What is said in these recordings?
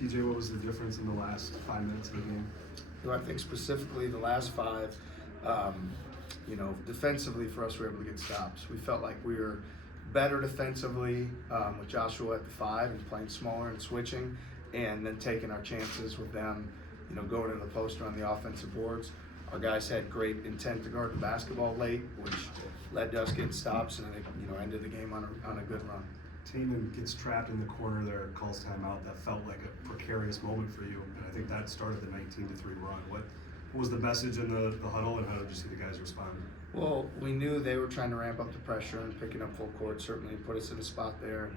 TJ, what was the difference in the last 5 minutes of the game? I think specifically the last five, defensively for us, we were able to get stops. We felt like we were better defensively with Joshua at the 5 and playing smaller and switching, and then taking our chances with them, going in the post or on the offensive boards. Our guys had great intent to guard the basketball late, which led to us getting stops, and I think, ended the game on a good run. Taman gets trapped in the corner there, calls timeout. That felt like a precarious moment for you, and I think that started the 19-3 run. What was the message in the huddle, and how did you see the guys respond? Well, we knew they were trying to ramp up the pressure and picking up full court, certainly put us in a spot there.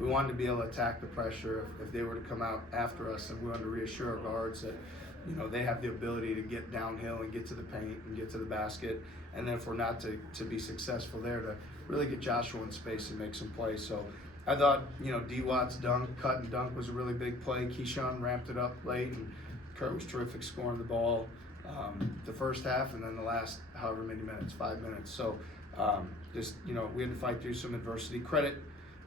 We wanted to be able to attack the pressure if they were to come out after us, and we wanted to reassure our guards that they have the ability to get downhill and get to the paint and get to the basket, and then if we're not to be successful there, to really get Joshua in space and make some plays. So I thought, D-Watt's cut and dunk was a really big play. Keyshawn ramped it up late, and Kurt was terrific scoring the ball the first half, and then the last however many minutes, 5 minutes. So we had to fight through some adversity. Credit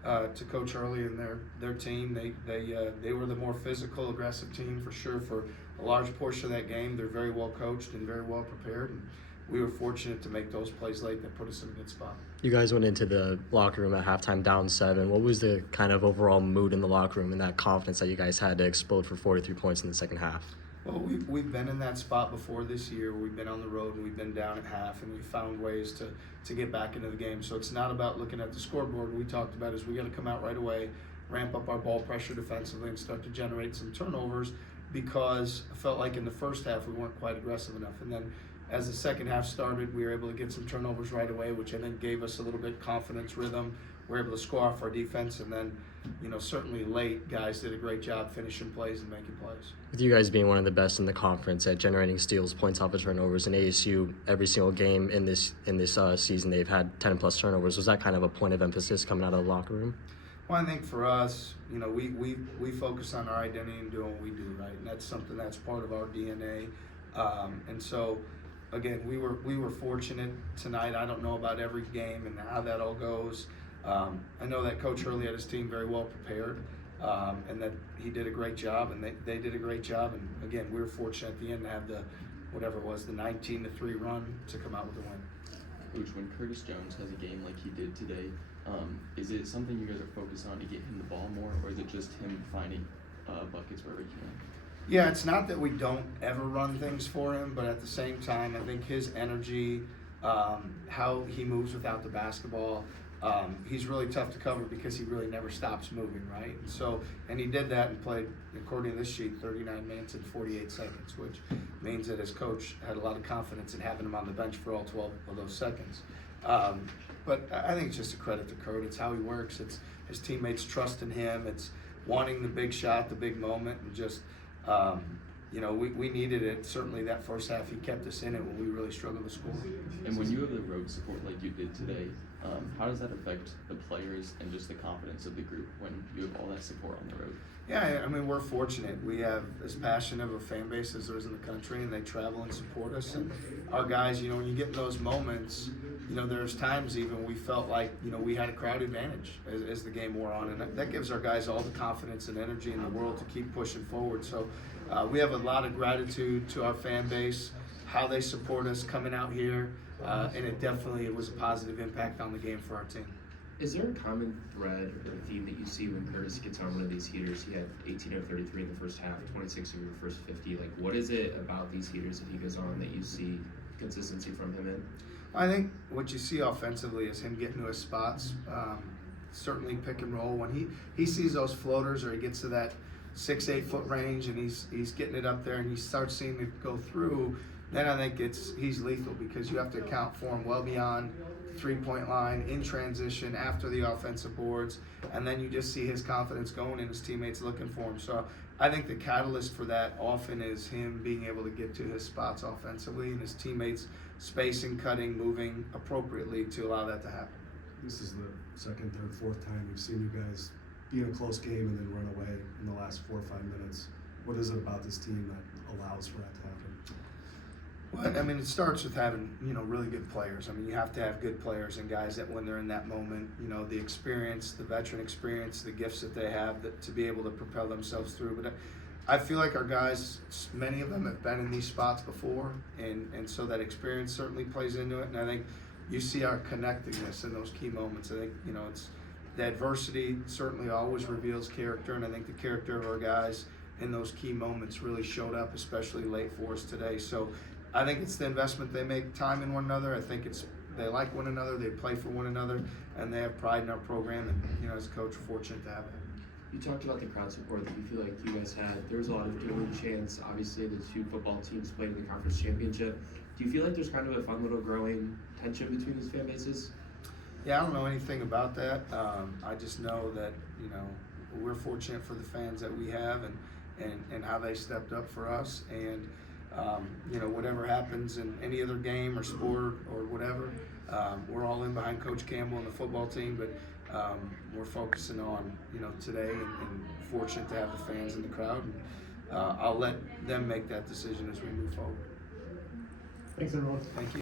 to Coach Hurley and their team. They were the more physical, aggressive team for sure for a large portion of that game. They're very well coached and very well prepared, and we were fortunate to make those plays late that put us in a good spot. You guys went into the locker room at halftime down 7. What was the kind of overall mood in the locker room and that confidence that you guys had to explode for 43 points in the second half? Well, we've been in that spot before this year. We've been on the road and we've been down at half, and we found ways to get back into the game. So it's not about looking at the scoreboard. What we talked about is we got to come out right away, ramp up our ball pressure defensively, and start to generate some turnovers, because I felt like in the first half we weren't quite aggressive enough. And then as the second half started, we were able to get some turnovers right away, which I think gave us a little bit confidence, rhythm. We were able to score off our defense, and then certainly late, guys did a great job finishing plays and making plays. With you guys being one of the best in the conference at generating steals, points off of turnovers, in ASU, every single game in this season they've had 10+ turnovers. Was that kind of a point of emphasis coming out of the locker room? Well, I think for us, we focus on our identity and doing what we do, right? And that's something that's part of our DNA. And so, again, we were fortunate tonight. I don't know about every game and how that all goes. I know that Coach Hurley had his team very well prepared, and that he did a great job, and they did a great job. And again, we were fortunate at the end to have the 19-3 run to come out with the win. Coach, when Curtis Jones has a game like he did today, is it something you guys are focused on to get him the ball more, or is it just him finding buckets wherever he can? Yeah, it's not that we don't ever run things for him, but at the same time, I think his energy, how he moves without the basketball, he's really tough to cover because he really never stops moving, right? And he did that and played, according to this sheet, 39 minutes and 48 seconds, which means that his coach had a lot of confidence in having him on the bench for all 12 of those seconds. But I think it's just a credit to Kurt. It's how he works. It's his teammates trust in him. It's wanting the big shot, the big moment, and just we needed it. Certainly that first half, he kept us in it when we really struggled to score. And when you have the road support like you did today, how does that affect the players and just the confidence of the group when you have all that support on the road? Yeah, I mean, we're fortunate. We have as passionate of a fan base as there is in the country, and they travel and support us. And our guys, when you get in those moments, there's times even we felt like, we had a crowd advantage as the game wore on. And that gives our guys all the confidence and energy in the world to keep pushing forward. So we have a lot of gratitude to our fan base, how they support us coming out here. And it was a positive impact on the game for our team. Is there a common thread or theme that you see when Curtis gets on one of these heaters? He had 18 of 33 in the first half, 26 of your first 50. Like, what is it about these heaters that he goes on that you see consistency from him in? I think what you see offensively is him getting to his spots. Certainly pick and roll. When he sees those floaters, or he gets to that 6-8 foot range, and he's getting it up there, and he starts seeing it go through, then I think he's lethal, because you have to account for him well beyond the 3-point line, in transition, after the offensive boards, and then you just see his confidence going and his teammates looking for him. So I think the catalyst for that often is him being able to get to his spots offensively, and his teammates spacing, cutting, moving appropriately to allow that to happen. This is the second, third, fourth time we've seen you guys be in a close game and then run away in the last 4 or 5 minutes. What is it about this team that allows for that to happen? Well, I mean, it starts with having, really good players. I mean, you have to have good players and guys that when they're in that moment, the experience, the veteran experience, the gifts that they have to be able to propel themselves through. But I feel like our guys, many of them have been in these spots before, and so that experience certainly plays into it. And I think you see our connectedness in those key moments. I think, it's the adversity certainly always reveals character, and I think the character of our guys in those key moments really showed up, especially late for us today. So I think it's the investment they make time in one another. I think they like one another, they play for one another, and they have pride in our program. And as a coach, we're fortunate to have it. You talked about the crowd support that you feel like you guys had. There was a lot of dueling chants. Obviously, the two football teams played in the conference championship. Do you feel like there's kind of a fun little growing tension between these fan bases? Yeah, I don't know anything about that. I just know that we're fortunate for the fans that we have and how they stepped up for us. And whatever happens in any other game or sport or whatever, we're all in behind Coach Campbell and the football team. But we're focusing on today and fortunate to have the fans in the crowd. And I'll let them make that decision as we move forward. Thanks, everyone. Thank you.